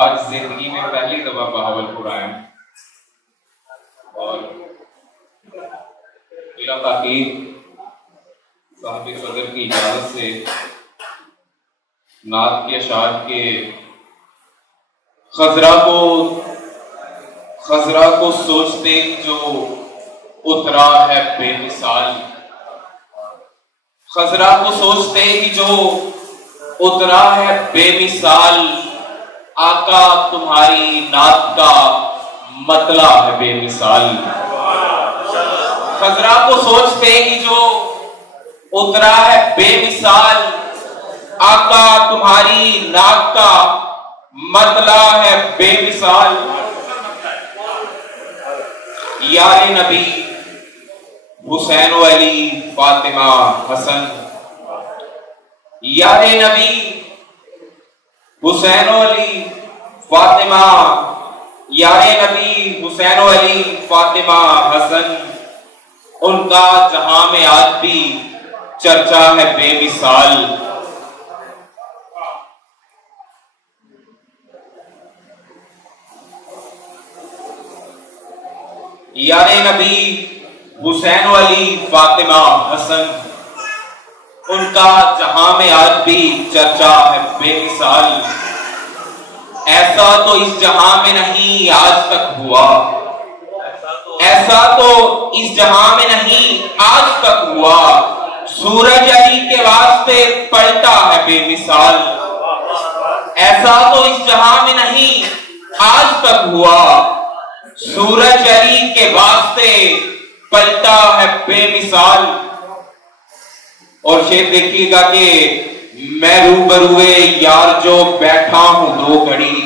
आज जिंदगी में पहली दफा बहावलपुर आया और इला ताकीद साहिब सदर की इजाजत से नात के अशार के खजरा को सोचते जो उतरा है बेमिसाल, खजरा को सोचते ही जो उतरा है बेमिसाल, आका तुम्हारी नात का मतला है बेमिसाल। खजरा को सोचते ही जो उतरा है बेमिसाल, आका तुम्हारी नात का मतला है बेमिसाल। यारे नबी हुसैन अली फातिमा हसन, यारे नबी हुसैन अली फातिमा, यारे नबी हुसैन अली फातिमा हसन, उनका जहां में आज भी चर्चा है बेमिसाल। यारे नबी हुसैन अली फातिमा हसन, उनका जहां में आज भी चर्चा है बेमिसाल। ऐसा तो इस जहां में नहीं आज तक हुआ, ऐसा तो इस जहां में नहीं आज तक हुआ, सूरज अली के वास्ते पलटा है बेमिसाल। ऐसा तो इस जहां में नहीं आज तक हुआ, सूरज अली के वास्ते पलटा है बेमिसाल। और शेर देखिएगा कि मैं रूबरूए यार जो बैठा हूं दो घड़ी,